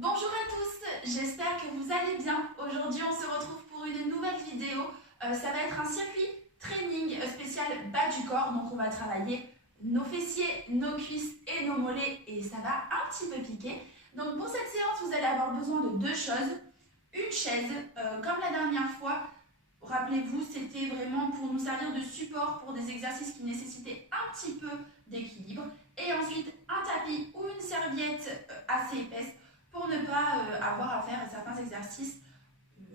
Bonjour à tous, j'espère que vous allez bien. Aujourd'hui on se retrouve pour une nouvelle vidéo. Ça va être un circuit training spécial bas du corps. Donc on va travailler nos fessiers, nos cuisses et nos mollets et ça va un petit peu piquer. Donc pour cette séance vous allez avoir besoin de deux choses. Une chaise, comme la dernière fois. Rappelez-vous, c'était vraiment pour nous servir de support pour des exercices qui nécessitaient un petit peu d'équilibre. Et ensuite un tapis ou une serviette assez épaisse pour ne pas avoir à faire certains exercices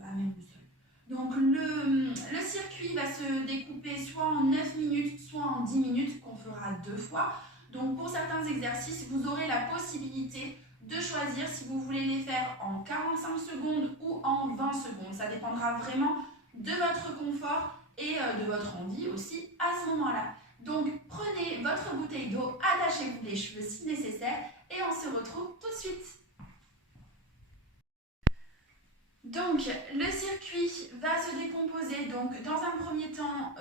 à même seul. Donc le circuit va se découper soit en 9 minutes, soit en 10 minutes, qu'on fera deux fois. Donc pour certains exercices, vous aurez la possibilité de choisir si vous voulez les faire en 45 secondes ou en 20 secondes. Ça dépendra vraiment de votre confort et de votre envie aussi à ce moment-là. Donc prenez votre bouteille d'eau, attachez-vous les cheveux si nécessaire et on se retrouve tout de suite. Donc, le circuit va se décomposer donc, dans un premier temps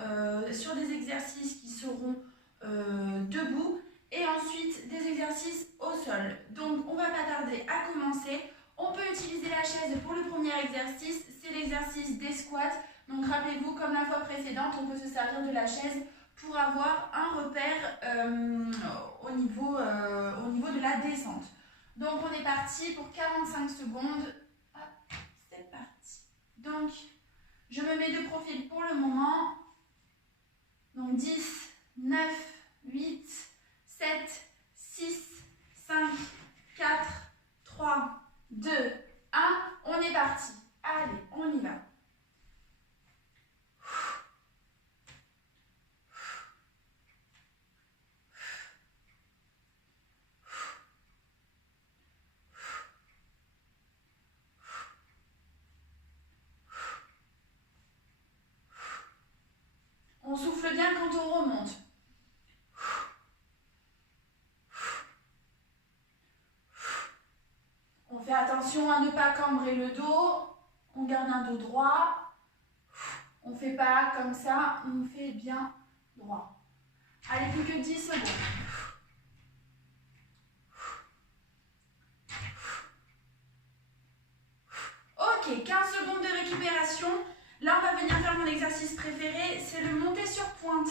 sur des exercices qui seront debout et ensuite des exercices au sol. Donc, on ne va pas tarder à commencer. On peut utiliser la chaise pour le premier exercice, c'est l'exercice des squats. Donc, rappelez-vous, comme la fois précédente, on peut se servir de la chaise pour avoir un repère au niveau de la descente. Donc, on est parti pour 45 secondes. C'est parti. Donc, je me mets de profil pour le moment. Donc, 10, 9, 8, 7, 6, 5, 4, 3, 2, 1. On est parti. Allez, on y va. On souffle bien quand on remonte. On fait attention à ne pas cambrer le dos. On garde un dos droit. On ne fait pas comme ça, on fait bien droit. Allez, plus que 10 secondes. Ok, 15 secondes de récupération. Là, on va venir faire mon exercice préféré, c'est le monter sur pointe.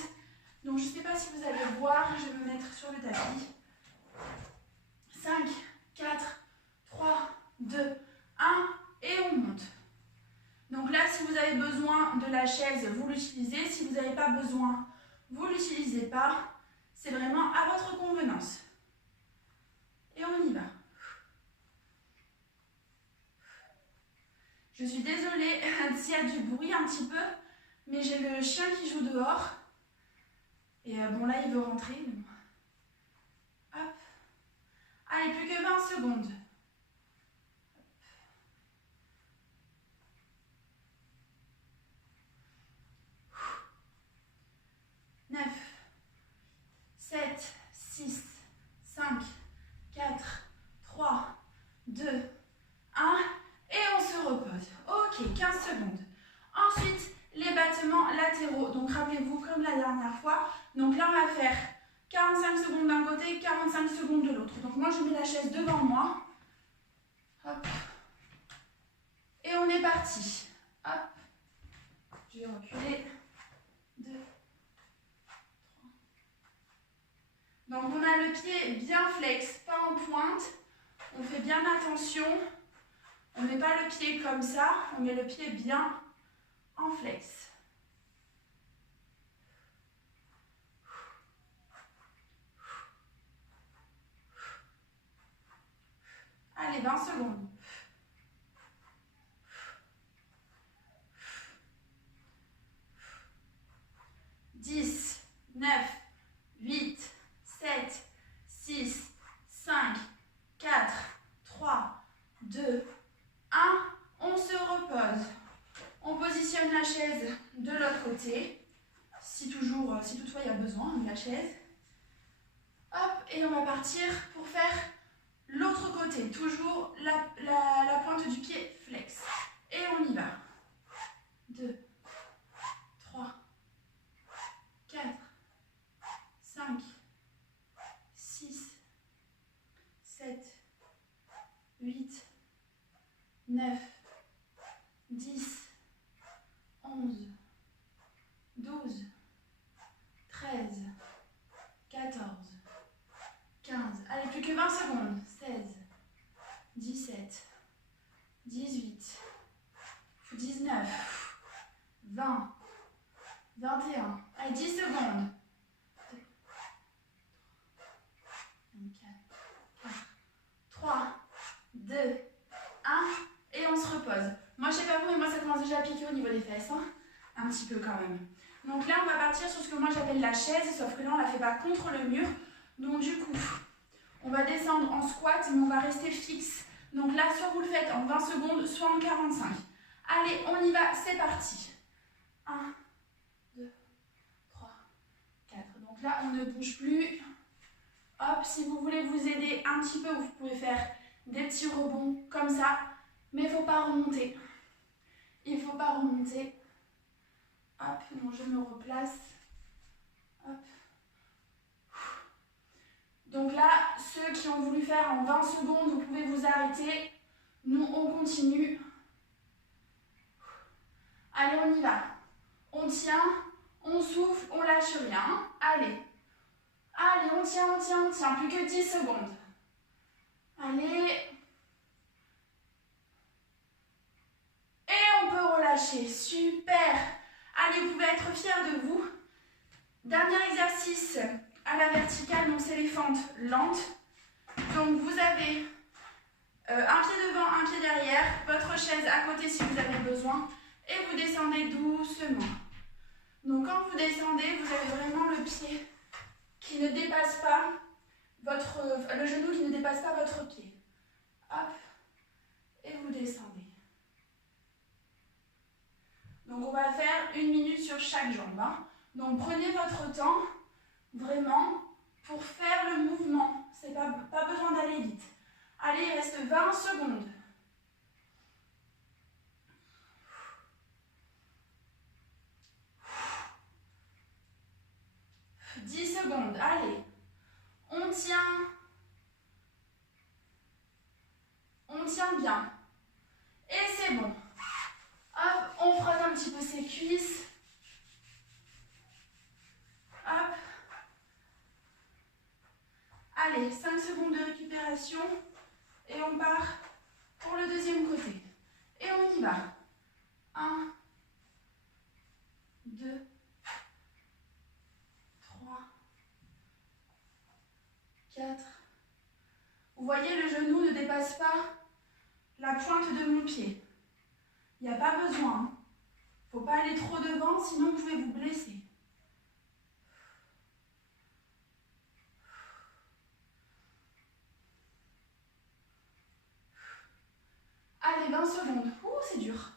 Donc, je ne sais pas si vous allez voir, je vais me mettre sur le tapis. 5, 4, 3, 2, 1 et on monte. Donc là, si vous avez besoin de la chaise, vous l'utilisez. Si vous n'avez pas besoin, vous ne l'utilisez pas. C'est vraiment à votre convenance. Et on y va. Je suis désolée s'il y a du bruit un petit peu, mais j'ai le chien qui joue dehors. Et bon, là, il veut rentrer. Hop. Allez, plus que 20 secondes. 9, 7, 6, 5, 4, 3, 2, 1. Et on se repose. Ok, 15 secondes. Ensuite, les battements latéraux. Donc, rappelez-vous, comme la dernière fois. Donc là, on va faire 45 secondes d'un côté, 45 secondes de l'autre. Donc, moi, je mets la chaise devant moi. Hop. Et on est parti. Hop. Je vais reculer. 2, 3. Donc, on a le pied bien flex, pas en pointe. On fait bien attention. On ne met pas le pied comme ça, on met le pied bien en flex. Allez, 20 secondes. 10, 9, 8, 7, 6, 5, 4, 3, 2, 1. On se repose. On positionne la chaise de l'autre côté, si toutefois il y a besoin de la chaise. Hop, et on va partir pour faire l'autre côté, toujours la pointe du pied flex. Et on y va. 2, 3, 4, 5, 6, 7, 8, 9, 10, 11, 12, 13, 14, 15. Allez, plus que 20 secondes. 16, 17, 18, 19, 20, 21. Allez, 10 secondes. 3, 2, 1, et on se repose. Moi, je sais pas vous, mais moi, ça commence déjà à piquer au niveau des fesses, hein. Un petit peu quand même. Donc là, on va partir sur ce que moi j'appelle la chaise, sauf que là, on la fait pas contre le mur. Donc du coup, on va descendre en squat, mais on va rester fixe. Donc là, soit vous le faites en 20 secondes, soit en 45. Allez, on y va, c'est parti. 1, 2, 3, 4. Donc là, on ne bouge plus. Hop, si vous voulez vous aider un petit peu, vous pouvez faire des petits rebonds comme ça, mais il ne faut pas remonter. Il ne faut pas remonter. Hop, donc je me replace. Hop. Donc là, ceux qui ont voulu faire en 20 secondes, vous pouvez vous arrêter. Nous, on continue. Allez, on y va. On tient, on souffle, on lâche rien. Allez. Allez, on tient, on tient, on tient. Plus que 10 secondes. Allez. Et on peut relâcher. Super. Allez, vous pouvez être fiers de vous. Dernier exercice à la verticale, donc c'est les fentes lentes. Donc vous avez un pied devant, un pied derrière, votre chaise à côté si vous avez besoin, et vous descendez doucement. Donc quand vous descendez, vous avez vraiment le pied qui ne dépasse pas le genou qui ne dépasse pas votre pied. Hop, et vous descendez. Donc on va faire 1 minute sur chaque jambe, hein. Donc prenez votre temps, vraiment, pour faire le mouvement. C'est pas besoin d'aller vite. Allez, il reste 20 secondes. « 10 secondes, allez. On tient. On tient bien. Et c'est bon. Hop, on frotte un petit peu ses cuisses. Hop. Allez, 5 secondes de récupération. Et on part pour le deuxième côté. Et on y va. 1, 2, 3, 4. Vous voyez, le genou ne dépasse pas la pointe de mon pied. Il n'y a pas besoin. Il ne faut pas aller trop devant, sinon vous pouvez vous blesser. Allez, 20 secondes. Ouh, c'est dur.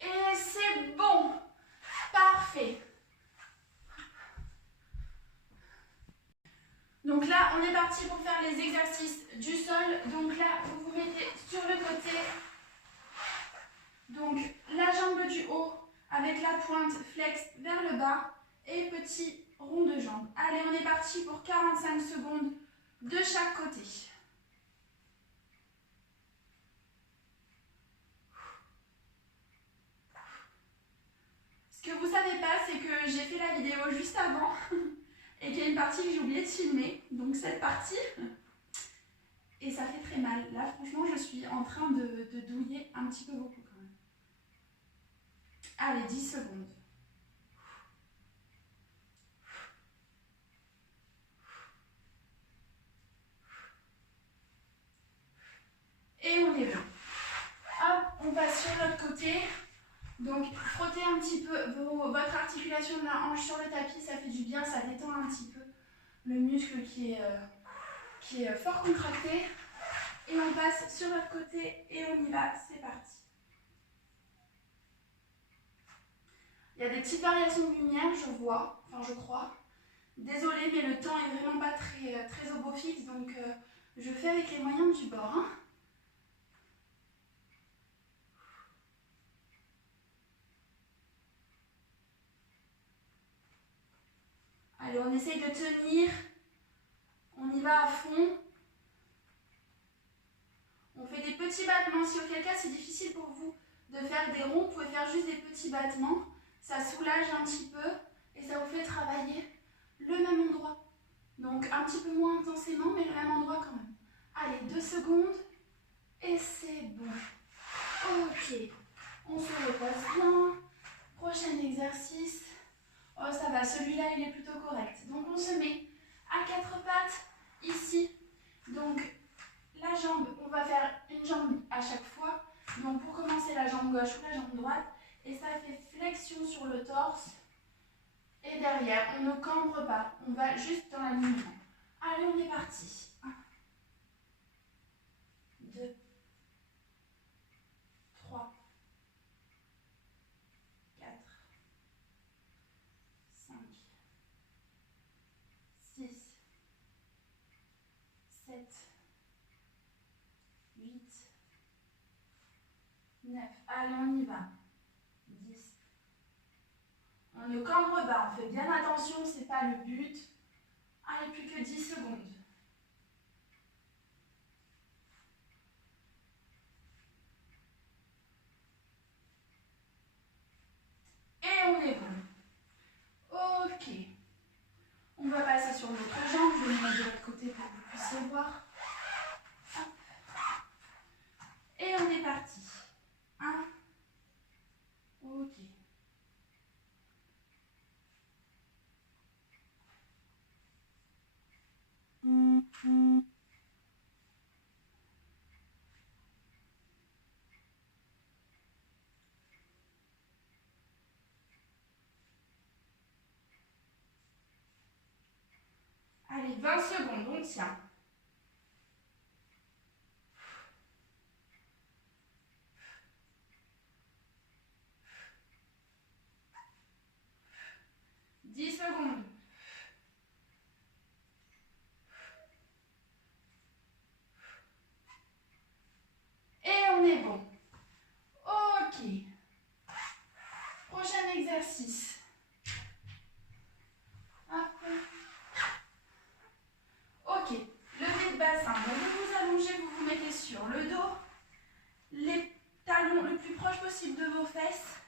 Et c'est bon. Parfait. Donc là, on est parti pour faire les exercices du sol. Donc là, vous vous mettez sur le côté. Donc la jambe du haut avec la pointe flex vers le bas et petit rond de jambe. Allez, on est parti pour 45 secondes de chaque côté. Ce que vous ne savez pas, c'est que j'ai fait la vidéo juste avant et qu'il y a une partie que j'ai oublié de filmer. Donc cette partie, et ça fait très mal. Là, franchement, je suis en train de douiller un petit peu beaucoup quand même. Allez, 10 secondes. Et on est bon. Hop, on passe sur l'autre côté. Donc, frottez un petit peu votre articulation de la hanche sur le tapis, ça fait du bien, ça détend un petit peu le muscle qui est fort contracté. Et on passe sur l'autre côté et on y va, c'est parti. Il y a des petites variations de lumière, je vois, enfin je crois. Désolée, mais le temps est vraiment pas très au beau fixe, donc je fais avec les moyens du bord. Hein. On essaye de tenir. On y va à fond. On fait des petits battements. Si auquel cas c'est difficile pour vous de faire des ronds, vous pouvez faire juste des petits battements. Ça soulage un petit peu et ça vous fait travailler le même endroit. Donc un petit peu moins intensément, mais le même endroit quand même. Allez, 2 secondes. Et c'est bon. Ok. On se repose bien. Prochain exercice. Oh, ça va, celui-là, il est plutôt correct. Donc, on se met à 4 pattes ici. Donc, la jambe, on va faire une jambe à chaque fois. Donc, pour commencer, la jambe gauche ou la jambe droite. Et ça fait flexion sur le torse. Et derrière, on ne cambre pas. On va juste dans l'alignement. Allez, on est parti. 1, 2, 3, 4, 5, 6, 7, 8, 9. Allez, on y va. 10. On ne cambre pas, on fait bien attention, c'est pas le but. Allez, plus que 10 secondes. Et on est bon. Ok. On va passer sur l'autre jambe. Je vais me mettre de l'autre côté pour que vous puissiez voir. Hop. Et on est parti. 1. Ok. Allez, 20 secondes, on tient. Secondes. Et on est bon. Ok. Prochain exercice. Hop. Ok. Levée de bassin. Donc vous vous allongez, vous vous mettez sur le dos. Les talons le plus proche possible de vos fesses.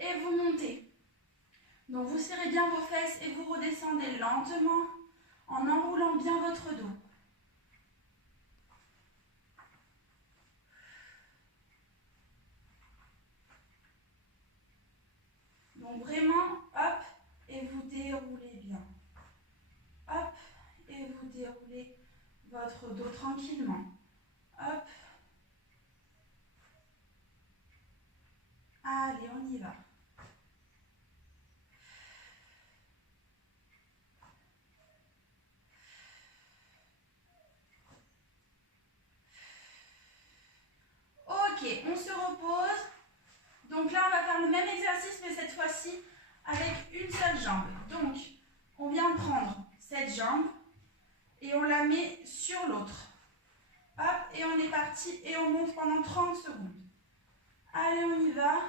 Et vous montez. Donc vous serrez bien vos fesses et vous redescendez lentement en enroulant bien votre dos. Donc vraiment, hop, et vous déroulez bien. Hop, et vous déroulez votre dos tranquillement. Hop. Allez, on y va. Ok, on se repose. Donc là, on va faire le même exercice, mais cette fois-ci avec une seule jambe. Donc, on vient prendre cette jambe et on la met sur l'autre. Hop, et on est parti et on monte pendant 30 secondes. Allez, on y va.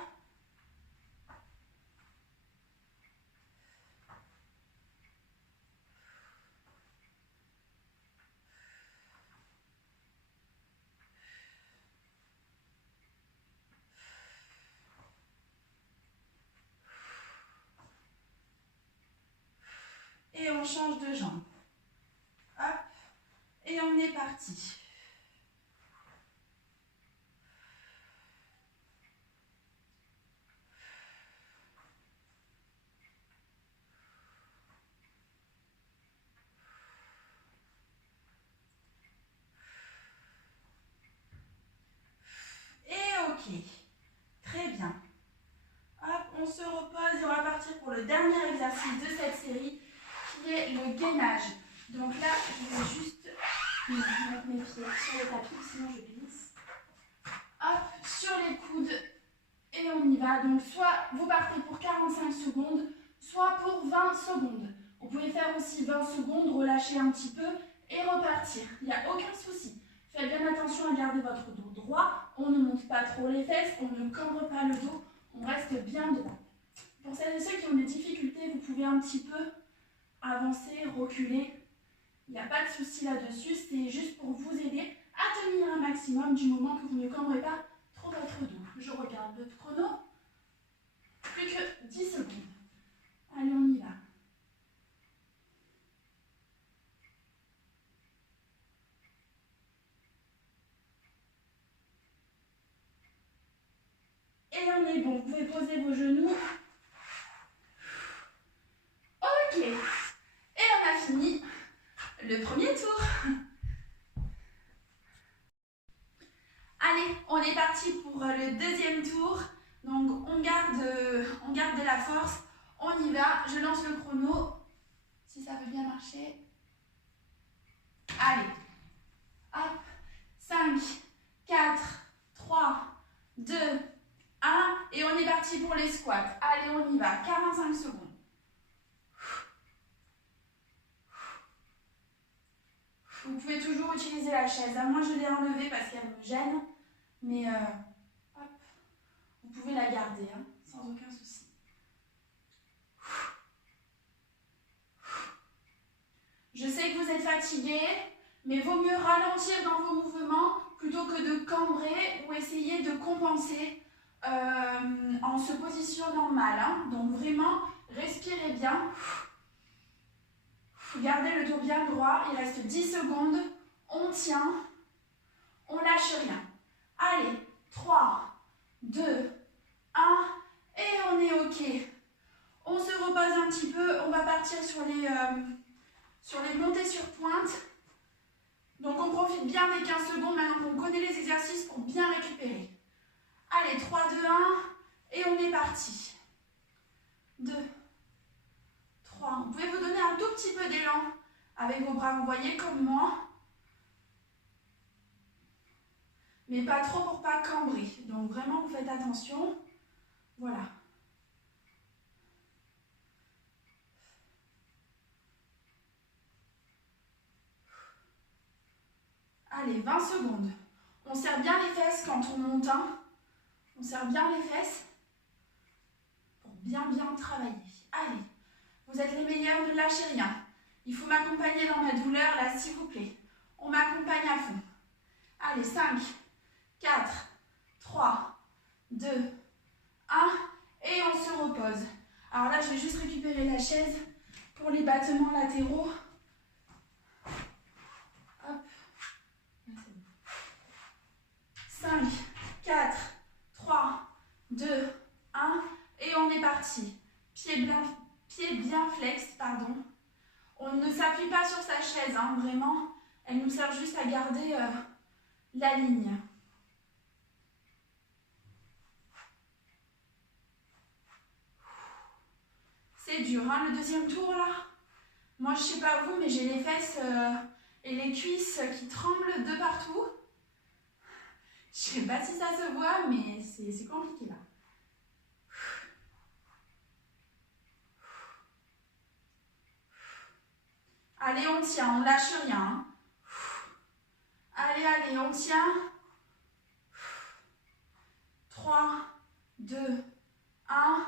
Et on change de jambe. Hop, et on est parti. Ok, très bien. Hop, on se repose et on va partir pour le dernier exercice de cette série qui est le gainage. Donc là, je vais juste mettre mes pieds sur le tapis, sinon je glisse. Hop, sur les coudes et on y va. Donc soit vous partez pour 45 secondes, soit pour 20 secondes. Vous pouvez faire aussi 20 secondes, relâcher un petit peu et repartir. Il n'y a aucun souci. Faites bien attention à garder votre dos droit. On ne monte pas trop les fesses, on ne cambre pas le dos, on reste bien droit. Pour celles et ceux qui ont des difficultés, vous pouvez un petit peu avancer, reculer. Il n'y a pas de souci là-dessus, c'est juste pour vous aider à tenir un maximum du moment que vous ne cambrez pas trop votre dos. Je regarde votre chrono. Plus que 10 secondes. Allez, on y va. Et on est bon. Vous pouvez poser vos genoux. Ok. Et on a fini le premier tour. Allez, on est parti pour le deuxième tour. Donc on garde de la force. On y va. Je lance le chrono. Si ça veut bien marcher. Allez. Hop. 5, 4, 3, 2, 1. Et on est parti pour les squats. Allez, on y va. 45 secondes. Vous pouvez toujours utiliser la chaise. Moi, je l'ai enlevée parce qu'elle me gêne. Mais hop, vous pouvez la garder, hein, sans aucun souci. Je sais que vous êtes fatigué, mais vaut mieux ralentir dans vos mouvements plutôt que de cambrer ou essayer de compenser en se positionnant mal. Hein. Donc vraiment, respirez bien. Gardez le dos bien droit. Il reste 10 secondes. On tient. On lâche rien. Allez, 3, 2, 1. Et on est OK. On se repose un petit peu. On va partir sur les montées sur pointe. Donc on profite bien des 15 secondes maintenant qu'on connaît les exercices pour bien récupérer. Allez, 3, 2, 1. Et on est parti. 2, 3. Vous pouvez vous donner un tout petit peu d'élan avec vos bras, vous voyez, comme moi. Mais pas trop pour pas cambrer. Donc vraiment, vous faites attention. Voilà. Allez, 20 secondes. On serre bien les fesses quand on monte. Hein. On serre bien les fesses pour bien travailler. Allez, vous êtes les meilleurs, ne lâchez rien. Il faut m'accompagner dans ma douleur, là, s'il vous plaît. On m'accompagne à fond. Allez, 5, 4, 3, 2, 1. Et on se repose. Alors là, je vais juste récupérer la chaise pour les battements latéraux. Hop. 5, 4, 3, 2, 1. Et on est parti. Pied bien flex, pardon. On ne s'appuie pas sur sa chaise, hein, vraiment. Elle nous sert juste à garder la ligne. C'est dur, hein, le deuxième tour, là. Moi, je sais pas vous, mais j'ai les fesses et les cuisses qui tremblent de partout. Je sais pas si ça se voit, mais c'est compliqué, là. Allez, on tient, on lâche rien. Allez, on tient. 3, 2, 1.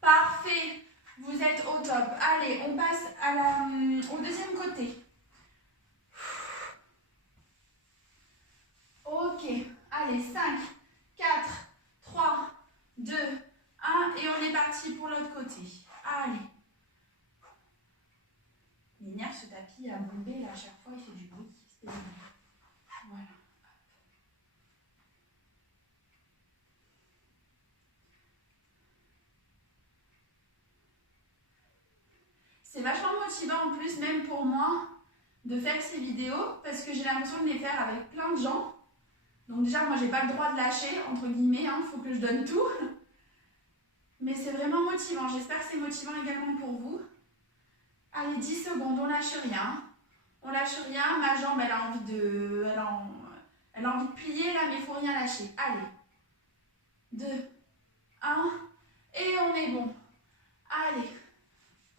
Parfait. Vous êtes au top. Allez, on passe au deuxième côté. Ok. Allez, 5, 4, 3, 2, 1. Et on est parti pour l'autre côté. Allez. M'énerve ce tapis à bomber, là, à chaque fois, il fait du bruit. C'est énorme. Voilà. C'est vachement motivant en plus, même pour moi, de faire ces vidéos, parce que j'ai l'impression de les faire avec plein de gens. Donc déjà, moi, j'ai pas le droit de lâcher, entre guillemets, hein, faut que je donne tout. Mais c'est vraiment motivant. J'espère que c'est motivant également pour vous. Allez, 10 secondes, on lâche rien. On lâche rien, ma jambe, elle a envie de plier là, mais il ne faut rien lâcher. Allez, 2, 1, et on est bon. Allez,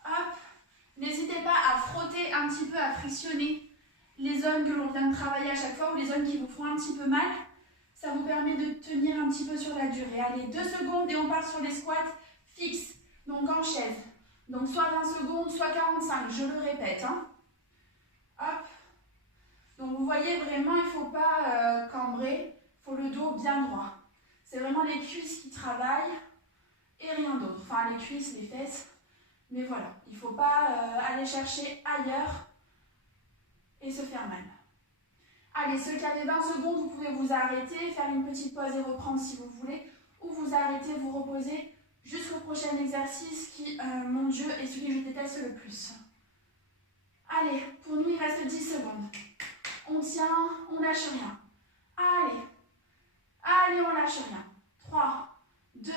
hop. N'hésitez pas à frotter un petit peu, à frictionner les zones que l'on vient de travailler à chaque fois ou les zones qui vous font un petit peu mal. Ça vous permet de tenir un petit peu sur la durée. Allez, 2 secondes et on part sur les squats fixes, donc en chaise. Donc soit 20 secondes, soit 45, je le répète. Hein. Hop. Donc vous voyez vraiment, il ne faut pas cambrer, il faut le dos bien droit. C'est vraiment les cuisses qui travaillent et rien d'autre. Enfin les cuisses, les fesses, mais voilà. Il ne faut pas aller chercher ailleurs et se faire mal. Allez, ceux qui avaient 20 secondes, vous pouvez vous arrêter, faire une petite pause et reprendre si vous voulez, ou vous arrêter, vous reposer jusqu'au prochain exercice qui, mon Dieu, est celui que je déteste le plus. Allez, pour nous, il reste 10 secondes. On tient, on lâche rien. Allez, allez, on lâche rien. 3, 2,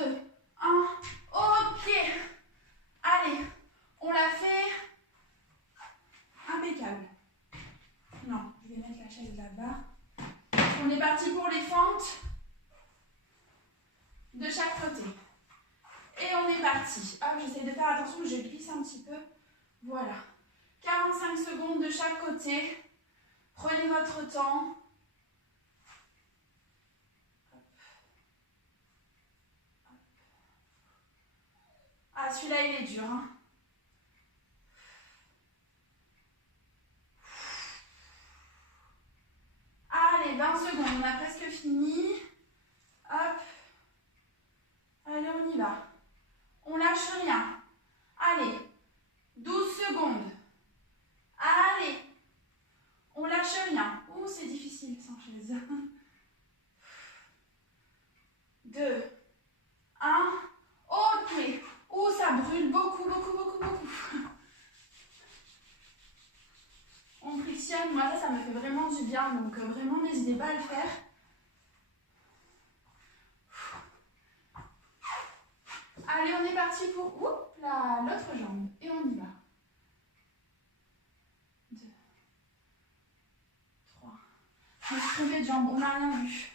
1, ok. Allez, on l'a fait. Impeccable. Non, je vais mettre la chaise là-bas. On est parti pour les fentes de chaque côté. Et on est parti. Hop, j'essaie de faire attention, je glisse un petit peu. Voilà. 45 secondes de chaque côté. Prenez votre temps. Ah, celui-là, il est dur. Hein. Allez, 20 secondes, on a presque fini. Hop. Allez, on y va. On lâche rien. Allez, 12 secondes. Allez. On lâche rien. Ouh, c'est difficile sans chaise. 2, 1. Ok. Ouh, ça brûle beaucoup, beaucoup, beaucoup, beaucoup. On frictionne. Moi, ça me fait vraiment du bien. Donc, vraiment, n'hésitez pas à le faire. Allez, on est parti pour l'autre jambe. Et on y va. 2, 3. Je me suis trompée de jambe. On n'a rien vu.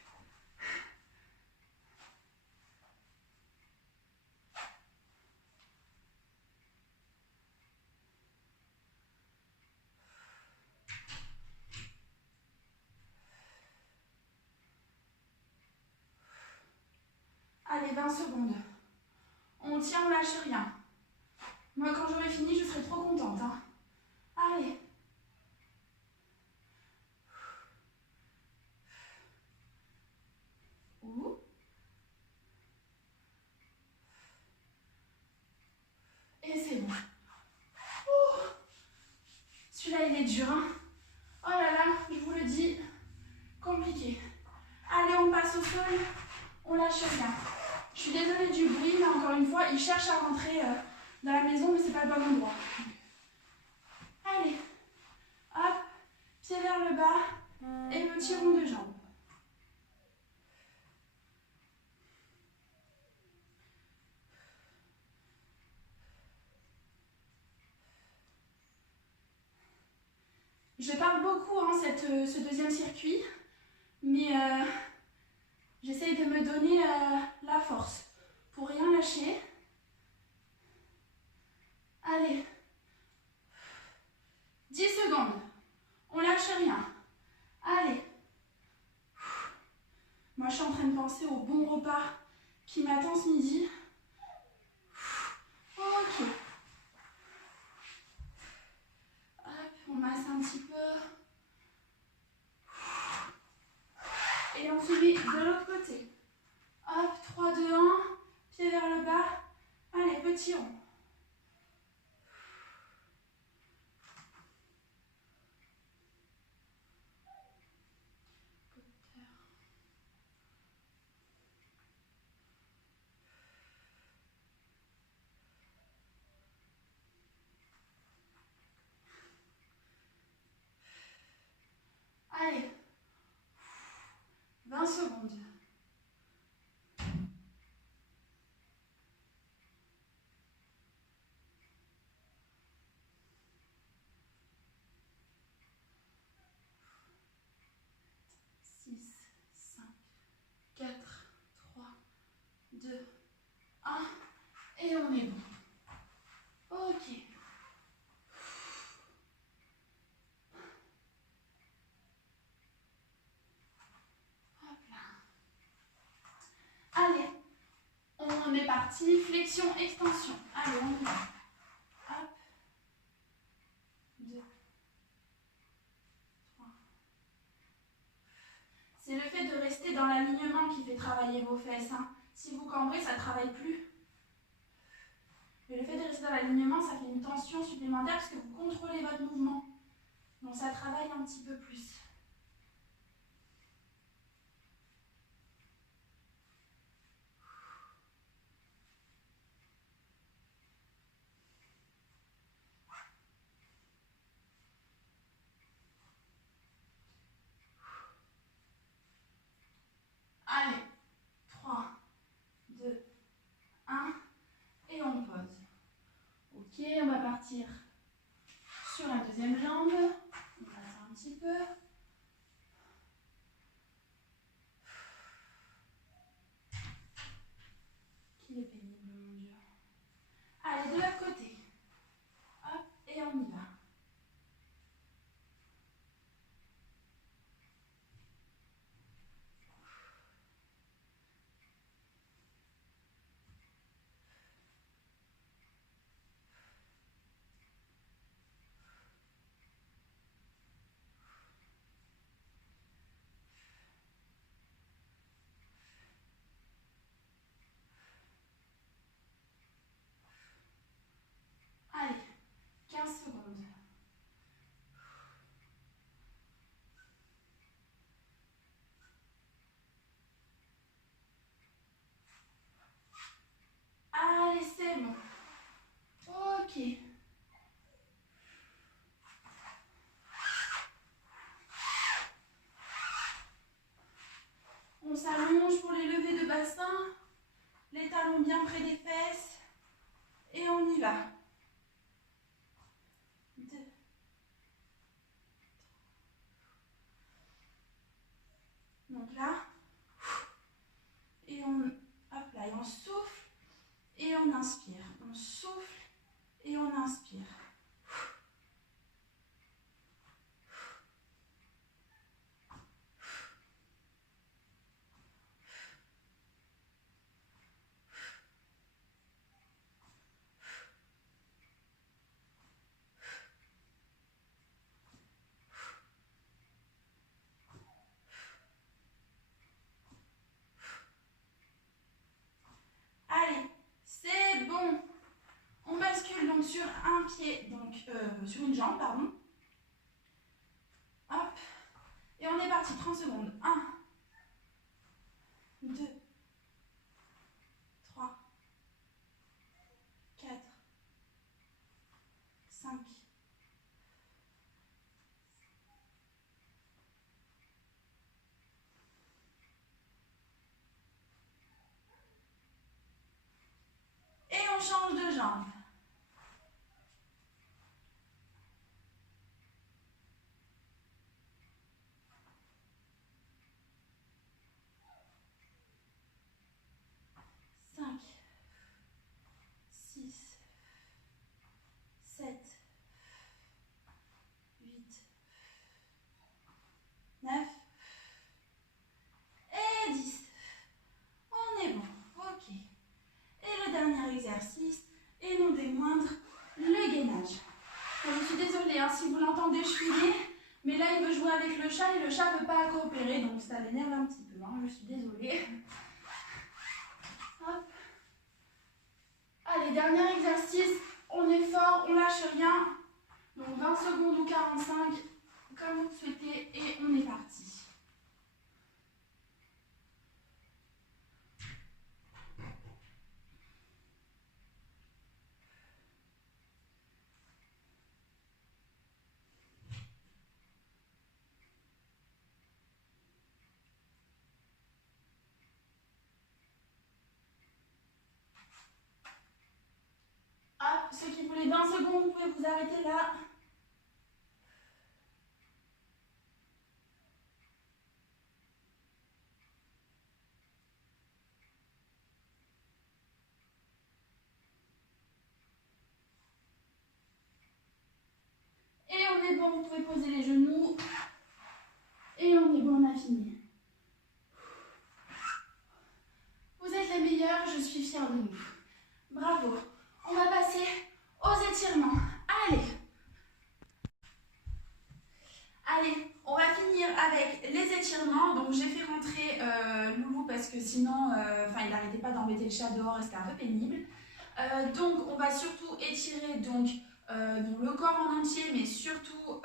Allez, 20 secondes. On tient, on lâche rien. Moi, quand j'aurai fini, je serai trop contente. Hein. Allez. Ouh. Et c'est bon. Ouh. Celui-là, il est dur. Hein. Oh là là, je vous le dis, compliqué. Allez, on passe au sol. On lâche rien. Je suis désolée du bruit, mais encore une fois, il cherche à rentrer dans la maison, mais c'est pas le bon endroit. Allez, hop, pied vers le bas et petit rond de jambe. Je parle beaucoup hein, ce deuxième circuit, mais j'essaye de me donner la force pour rien lâcher. Allez, 10 secondes, on lâche rien. Allez. Moi, je suis en train de penser au bon repas qui m'attend ce midi. Ok. Hop, on masse un petit peu. Et on subit de l'autre côté. Hop, 3, 2, 1. Pied vers le bas. Allez, petit rond. Allez, 20 secondes. Et on est bon. Ok. Hop là. Allez, on est parti. Flexion, extension. Allez, on y va. travailler vos fesses. Hein. Si vous cambrez, ça ne travaille plus. Mais le fait de rester dans l'alignement, ça fait une tension supplémentaire parce que vous contrôlez votre mouvement. Donc ça travaille un petit peu plus. Allez, 3, 2, 1, et on pose. Ok, on va partir sur la deuxième jambe. On va faire un petit peu. Qu'il est pénible, mon Dieu. Allez, de l'autre côté. Hop, et on y va. Allez, 15 secondes. Allez, c'est bon. Ok. On s'allonge pour les levées de bassin. Les talons bien près des fesses. Et on y va. 2. Donc là. Et on, hop là, et on souffle. Et on inspire. On souffle. Et on inspire. Allez, c'est bon. On bascule donc sur un pied, donc sur une jambe, pardon. Hop. Et on est parti, 30 secondes. 1, 2, 3, 4, 5. Et on change de jambe. Cinq, 6, 7, 8, 9 et 10. On est bon. Ok. Et le dernier exercice, et non des moindres, le gainage. Je suis désolée hein, si vous l'entendez chouiner, mais là il veut jouer avec le chat et le chat ne veut pas coopérer, donc ça l'énerve un petit peu. Hein, je suis désolée. Hop. Allez, dernier exercice, on est fort, on lâche rien. Donc 20 secondes ou 45, comme vous souhaitez, et on est parti. Hop, ceux qui voulaient 20 secondes, vous pouvez vous arrêter là. Et on est bon, vous pouvez poser les genoux. Et on est bon, on a fini. Vous êtes les meilleurs, je suis fière de nous. Bravo. On va passer aux étirements. Allez. Allez, on va finir avec les étirements. Donc j'ai fait rentrer Loulou parce que sinon, il n'arrêtait pas d'embêter le chat dehors et c'était un peu pénible. Donc on va surtout étirer le corps en entier, mais surtout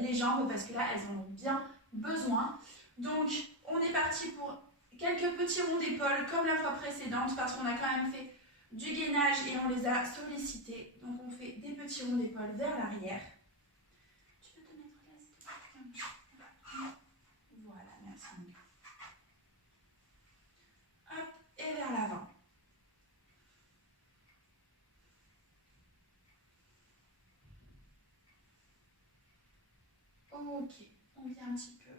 les jambes parce que là elles en ont bien besoin. Donc on est parti pour quelques petits ronds d'épaule comme la fois précédente parce qu'on a quand même fait du gainage et on les a sollicités. Donc on fait des petits ronds d'épaule vers l'arrière. Tu peux te mettre là, s'il te plaît. Voilà, merci. Hop, et vers l'avant. Ok, on vient un petit peu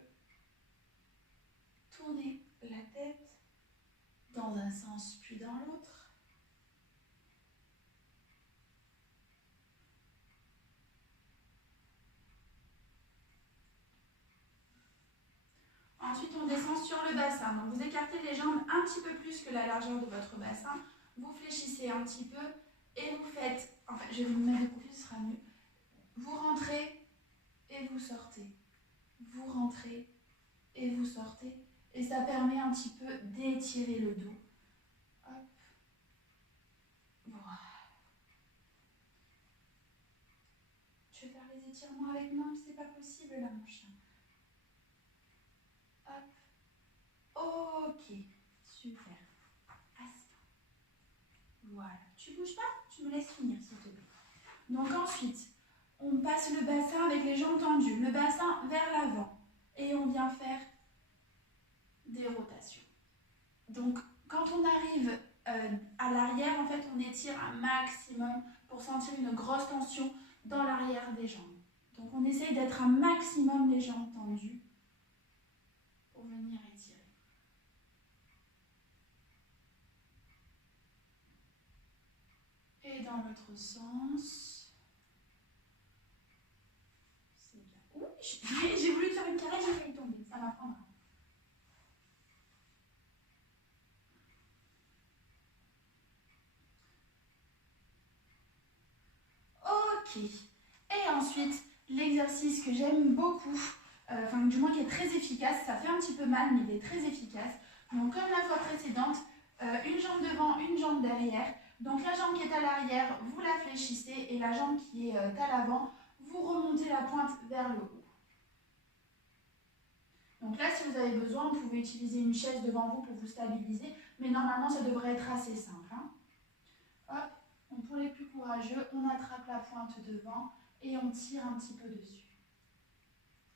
tourner la tête dans un sens puis dans l'autre. Ensuite, on descend sur le bassin. Donc, vous écartez les jambes un petit peu plus que la largeur de votre bassin. Vous fléchissez un petit peu et vous faites... Enfin, je vais vous mettre de côté, ce sera mieux. Vous rentrez et vous sortez. Vous rentrez et vous sortez. Et ça permet un petit peu d'étirer le dos. Hop. Voilà. Tu veux faire les étirements avec moi? C'est pas possible là, mon chien. Hop. Ok. Super. Assis. Voilà. Tu bouges pas? Tu me laisses finir, s'il te plaît. Donc ensuite, on passe le bassin avec les jambes tendues. Le bassin vers l'avant. Et on vient faire des rotations. Donc, quand on arrive à l'arrière, en fait, on étire un maximum pour sentir une grosse tension dans l'arrière des jambes. Donc, on essaye d'être un maximum les jambes tendues pour venir étirer. Et dans l'autre sens. C'est bien. Ouh, j'ai voulu faire une carré, j'ai failli tomber. Ça m'apprendra. Ok. Et ensuite, l'exercice que j'aime beaucoup, du moins qui est très efficace, ça fait un petit peu mal, mais il est très efficace. Donc, comme la fois précédente, une jambe devant, une jambe derrière. Donc, la jambe qui est à l'arrière, vous la fléchissez et la jambe qui est à l'avant, vous remontez la pointe vers le haut. Donc là, si vous avez besoin, vous pouvez utiliser une chaise devant vous pour vous stabiliser, mais normalement, ça devrait être assez simple. Hein. Hop. Donc pour les plus courageux, on attrape la pointe devant et on tire un petit peu dessus.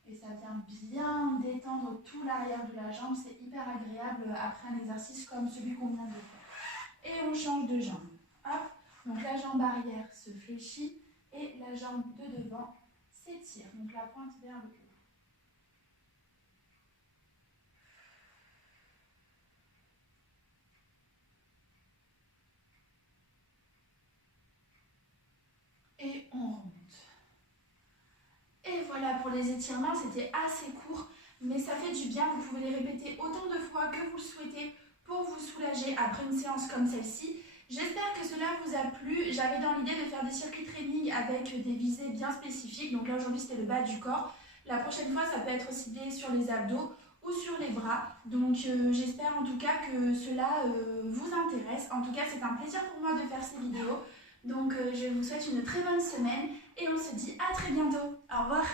Et ça vient bien détendre tout l'arrière de la jambe. C'est hyper agréable après un exercice comme celui qu'on vient de faire. Et on change de jambe. Hop. Donc la jambe arrière se fléchit et la jambe de devant s'étire. Donc la pointe vers le haut. Et on remonte. Et voilà pour les étirements, c'était assez court, mais ça fait du bien. Vous pouvez les répéter autant de fois que vous le souhaitez pour vous soulager après une séance comme celle-ci. J'espère que cela vous a plu. J'avais dans l'idée de faire des circuits training avec des visées bien spécifiques. Donc là aujourd'hui c'était le bas du corps. La prochaine fois ça peut être ciblé sur les abdos ou sur les bras. Donc j'espère en tout cas que cela vous intéresse. En tout cas c'est un plaisir pour moi de faire ces vidéos. Donc je vous souhaite une très bonne semaine et on se dit à très bientôt. Au revoir.